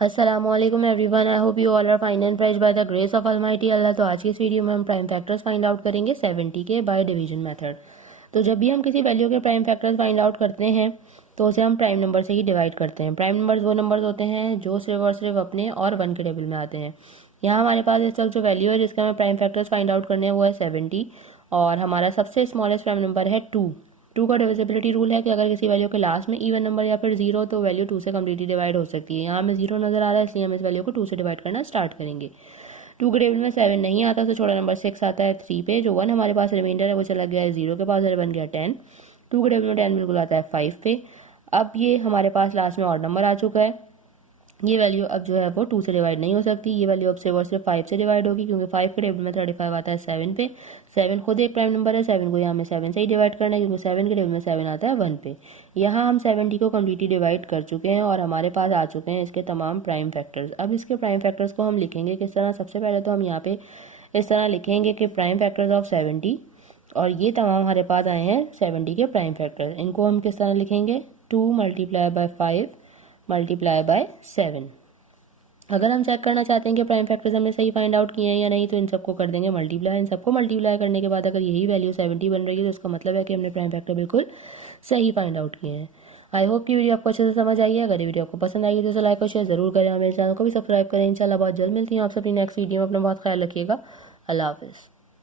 अस्सलामुअलैकुम everyone, I hope you all are fine and fresh by the grace of almighty Allah. तो आज की इस वीडियो में हम प्राइम फैक्टर्स फाइंड आउट करेंगे 70 के बाय डिवीजन मेथड। तो जब भी हम किसी वैल्यू के प्राइम फैक्टर्स फाइंड आउट करते हैं तो उसे हम प्राइम नंबर से ही डिवाइड करते हैं। प्राइम नंबर्स वो नंबर्स होते हैं जो सिर्फ और सिर्फ अपने और 1 के टेबल में आते हैं। यहाँ हमारे पास इस वक्त जो वैल्यू है जिसका हमें प्राइम फैक्टर्स फाइंड आउट करने हैं वो है 70, और हमारा सबसे स्मॉलेस्ट प्राइम नंबर है 2 का डिविजिबिलिटी रूल है कि अगर किसी वैल्यू के लास्ट में इवन नंबर या फिर जीरो तो वैल्यू 2 से कम्प्लीटली डिवाइड हो सकती है। यहाँ हमें जीरो नजर आ रहा है इसलिए हम इस वैल्यू को 2 से डिवाइड करना स्टार्ट करेंगे। 2 के टेबल में 7 नहीं आता तो छोटा नंबर 6 आता है 3 पे। जो 1 हमारे पास रिमाइंडर है वो चला गया है 0 के पास, बन गया 10। 2 के टेबल में 10 बिल्कुल आता है 5 पे। अब ये हमारे पास लास्ट में ऑड नंबर आ चुका है। ये वैल्यू अब जो है वो 2 से डिवाइड नहीं हो सकती, ये वैल्यू अब सिर्फ और सिर्फ 5 से डिवाइड होगी क्योंकि 5 के टेबल में 35 आता है 7 पे। 7 खुद एक प्राइम नंबर है, 7 को यहाँ में 7 से ही डिवाइड करना है क्योंकि 7 के टेबल में 7 आता है 1 पे। यहाँ हम 70 को कम्प्लीटली डिवाइड कर चुके हैं और हमारे पास आ चुके हैं इसके तमाम प्राइम फैक्टर्स। अब इसके प्राइम फैक्टर्स को हम लिखेंगे किस तरह। सबसे पहले तो हम यहाँ पे इस तरह लिखेंगे कि प्राइम फैक्टर्स ऑफ 70, और ये तमाम हमारे पास आए हैं 70 के प्राइम फैक्टर। इनको हम किस तरह लिखेंगे, 2 मल्टीप्लाई बाय 5 मल्टीप्लाई बाय 7। अगर हम चेक करना चाहते हैं कि प्राइम फैक्टर्स हमने सही फाइंड आउट किए हैं या नहीं तो इन सबको कर देंगे मल्टीप्लाई। इन सबको मल्टीप्लाई करने के बाद अगर यही वैल्यू 70 बन रही है तो उसका मतलब है कि हमने प्राइम फैक्टर बिल्कुल सही फाइंड आउट किए हैं। आई होप कि वीडियो आपको अच्छे से समझ आई है। अगर ये वीडियो आपको पसंद आएगी तो लाइक और शेयर जरूर करें, हमारे चैनल को भी सब्सक्राइब करें। इंशाल्लाह बहुत जल्द मिलती हूँ आप अपनी नेक्स्ट वीडियो में। अपना बहुत ख्याल रखिएगा। अल्लाह हाफिज़।